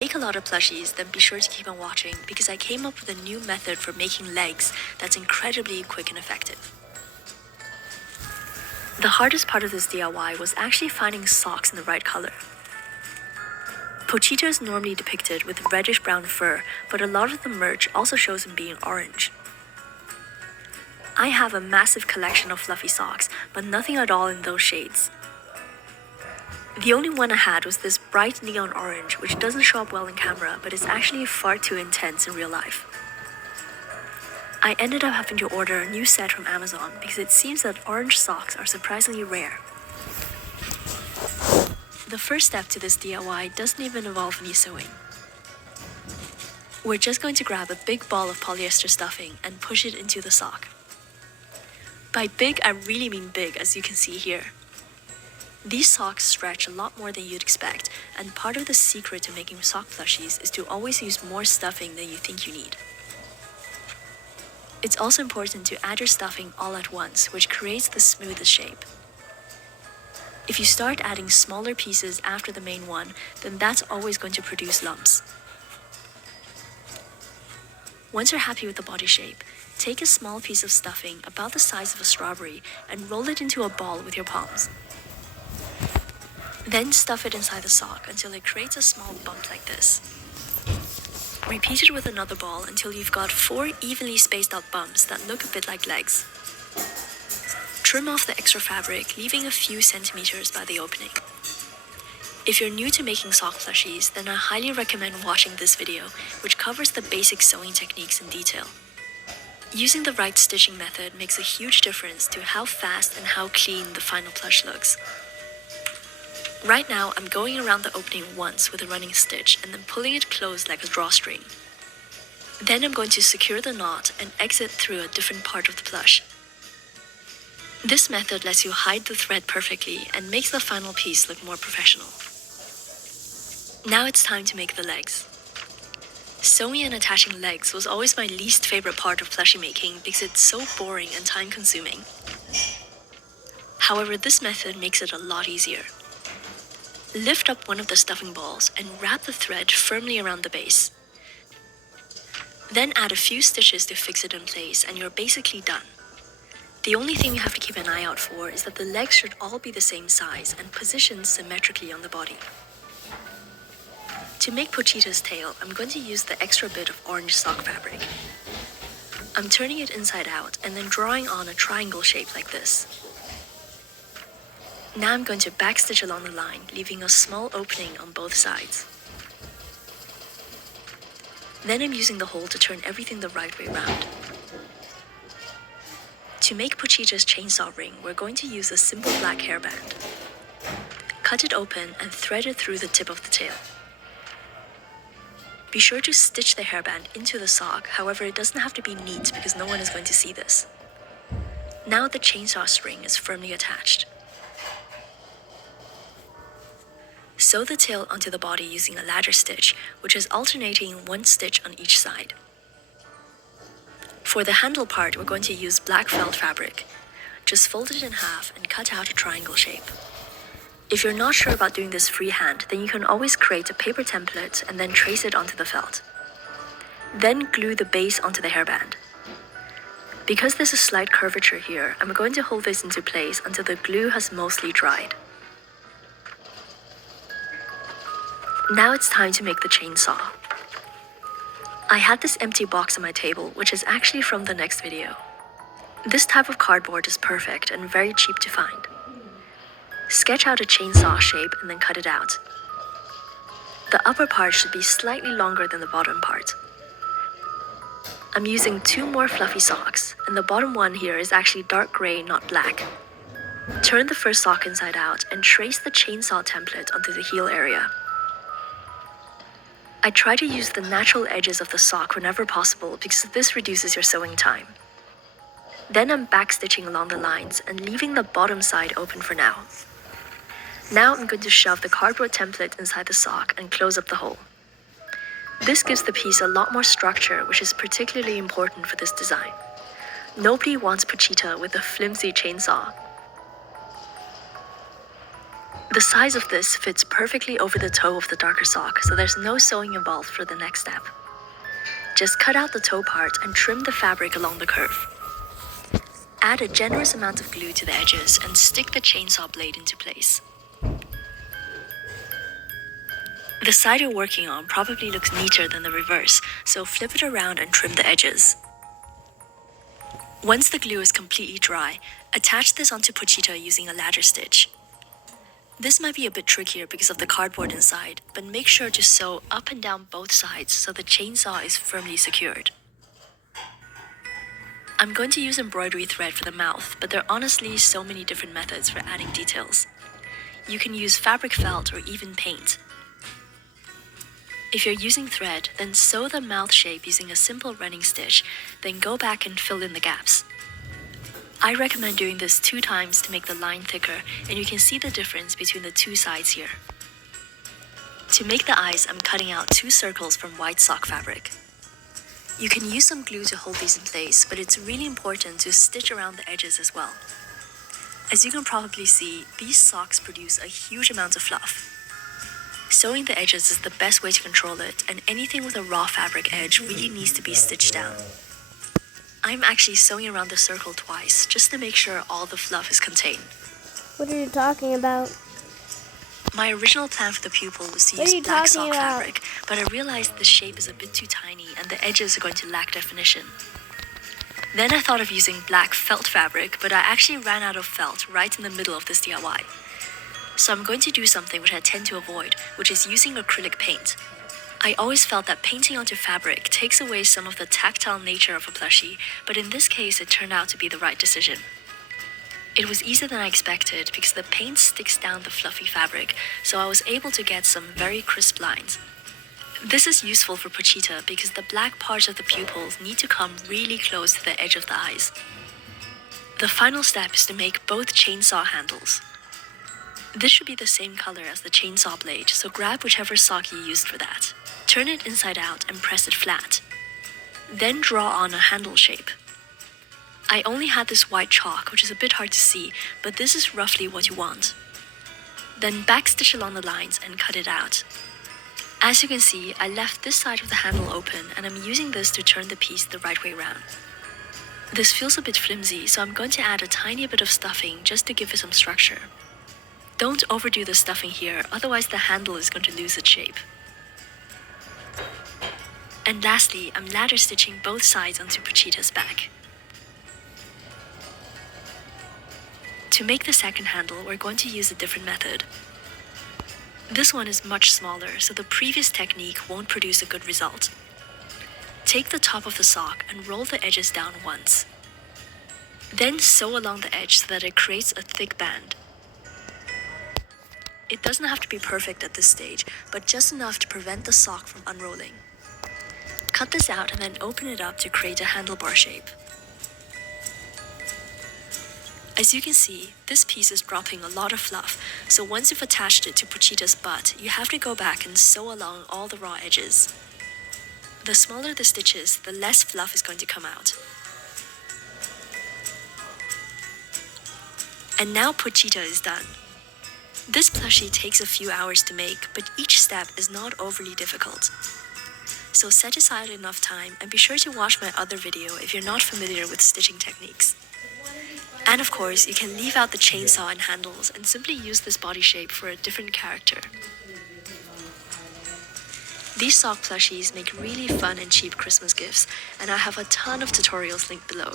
Make a lot of plushies, then be sure to keep on watching because I came up with a new method for making legs that's incredibly quick and effective. The hardest part of this DIY was actually finding socks in the right color. Pochita is normally depicted with reddish-brown fur, but a lot of the merch also shows him being orange. I have a massive collection of fluffy socks, but nothing at all in those shades. The only one I had was this bright neon orange, which doesn't show up well in camera, but is actually far too intense in real life. I ended up having to order a new set from Amazon because it seems that orange socks are surprisingly rare. The first step to this DIY doesn't even involve any sewing. We're just going to grab a big ball of polyester stuffing and push it into the sock. By big, I really mean big, as you can see here. These socks stretch a lot more than you'd expect, and part of the secret to making sock plushies is to always use more stuffing than you think you need. It's also important to add your stuffing all at once, which creates the smoothest shape. If you start adding smaller pieces after the main one, then that's always going to produce lumps. Once you're happy with the body shape, take a small piece of stuffing about the size of a strawberry and roll it into a ball with your palms. Then stuff it inside the sock until it creates a small bump like this. Repeat it with another ball until you've got 4 evenly spaced out bumps that look a bit like legs. Trim off the extra fabric, leaving a few centimeters by the opening. If you're new to making sock plushies, then I highly recommend watching this video, which covers the basic sewing techniques in detail. Using the right stitching method makes a huge difference to how fast and how clean the final plush looks. Right now, I'm going around the opening once with a running stitch and then pulling it closed like a drawstring. Then I'm going to secure the knot and exit through a different part of the plush. This method lets you hide the thread perfectly and makes the final piece look more professional. Now it's time to make the legs. Sewing and attaching legs was always my least favorite part of plushie making because it's so boring and time-consuming. However, this method makes it a lot easier. Lift up one of the stuffing balls and wrap the thread firmly around the base. Then add a few stitches to fix it in place and you're basically done. The only thing you have to keep an eye out for is that the legs should all be the same size and positioned symmetrically on the body. To make Pochita's tail, I'm going to use the extra bit of orange sock fabric. I'm turning it inside out and then drawing on a triangle shape like this. Now I'm going to backstitch along the line, leaving a small opening on both sides. Then I'm using the hole to turn everything the right way around. To make Pochita's chainsaw ring, we're going to use a simple black hairband. Cut it open and thread it through the tip of the tail. Be sure to stitch the hairband into the sock, however it doesn't have to be neat because no one is going to see this. Now the chainsaw string is firmly attached. Sew the tail onto the body using a ladder stitch, which is alternating one stitch on each side. For the handle part, we're going to use black felt fabric. Just fold it in half and cut out a triangle shape. If you're not sure about doing this freehand, then you can always create a paper template and then trace it onto the felt. Then glue the base onto the hairband. Because there's a slight curvature here, I'm going to hold this into place until the glue has mostly dried. Now it's time to make the chainsaw. I had this empty box on my table, which is actually from the next video. This type of cardboard is perfect and very cheap to find. Sketch out a chainsaw shape and then cut it out. The upper part should be slightly longer than the bottom part. I'm using 2 more fluffy socks, and the bottom one here is actually dark gray, not black. Turn the first sock inside out and trace the chainsaw template onto the heel area. I try to use the natural edges of the sock whenever possible because this reduces your sewing time. Then I'm backstitching along the lines and leaving the bottom side open for now. Now I'm going to shove the cardboard template inside the sock and close up the hole. This gives the piece a lot more structure, which is particularly important for this design. Nobody wants Pochita with a flimsy chainsaw. The size of this fits perfectly over the toe of the darker sock, so there's no sewing involved for the next step. Just cut out the toe part and trim the fabric along the curve. Add a generous amount of glue to the edges and stick the chainsaw blade into place. The side you're working on probably looks neater than the reverse, so flip it around and trim the edges. Once the glue is completely dry, attach this onto pochita using a ladder stitch. This might be a bit trickier because of the cardboard inside, but make sure to sew up and down both sides so the chainsaw is firmly secured. I'm going to use embroidery thread for the mouth, but there are honestly so many different methods for adding details. You can use fabric felt or even paint. If you're using thread, then sew the mouth shape using a simple running stitch, then go back and fill in the gaps. I recommend doing this 2 times to make the line thicker, and you can see the difference between the 2 sides here. To make the eyes, I'm cutting out 2 circles from white sock fabric. You can use some glue to hold these in place, but it's really important to stitch around the edges as well. As you can probably see, these socks produce a huge amount of fluff. Sewing the edges is the best way to control it, and anything with a raw fabric edge really needs to be stitched down. I'm actually sewing around the circle twice, just to make sure all the fluff is contained. What are you talking about? My original plan for the pupil was to use black sock fabric, but I realized the shape is a bit too tiny and the edges are going to lack definition. Then I thought of using black felt fabric, but I actually ran out of felt right in the middle of this DIY. So I'm going to do something which I tend to avoid, which is using acrylic paint. I always felt that painting onto fabric takes away some of the tactile nature of a plushie, but in this case it turned out to be the right decision. It was easier than I expected because the paint sticks down the fluffy fabric, so I was able to get some very crisp lines. This is useful for pochita because the black parts of the pupils need to come really close to the edge of the eyes. The final step is to make both chainsaw handles. This should be the same color as the chainsaw blade, so grab whichever sock you used for that. Turn it inside out and press it flat. Then draw on a handle shape. I only had this white chalk, which is a bit hard to see, but this is roughly what you want. Then backstitch along the lines and cut it out. As you can see, I left this side of the handle open and I'm using this to turn the piece the right way around. This feels a bit flimsy, so I'm going to add a tiny bit of stuffing just to give it some structure. Don't overdo the stuffing here, otherwise the handle is going to lose its shape. And lastly, I'm ladder stitching both sides onto pochita's back. To make the second handle, we're going to use a different method. This one is much smaller, so the previous technique won't produce a good result. Take the top of the sock and roll the edges down once. Then sew along the edge so that it creates a thick band. It doesn't have to be perfect at this stage, but just enough to prevent the sock from unrolling. Cut this out and then open it up to create a handlebar shape. As you can see, this piece is dropping a lot of fluff, so once you've attached it to pochita's butt, you have to go back and sew along all the raw edges. The smaller the stitches, the less fluff is going to come out. And now pochita is done. This plushie takes a few hours to make, but each step is not overly difficult. So set aside enough time and be sure to watch my other video if you're not familiar with stitching techniques. And of course, you can leave out the chainsaw and handles and simply use this body shape for a different character. These sock plushies make really fun and cheap Christmas gifts, and I have a ton of tutorials linked below.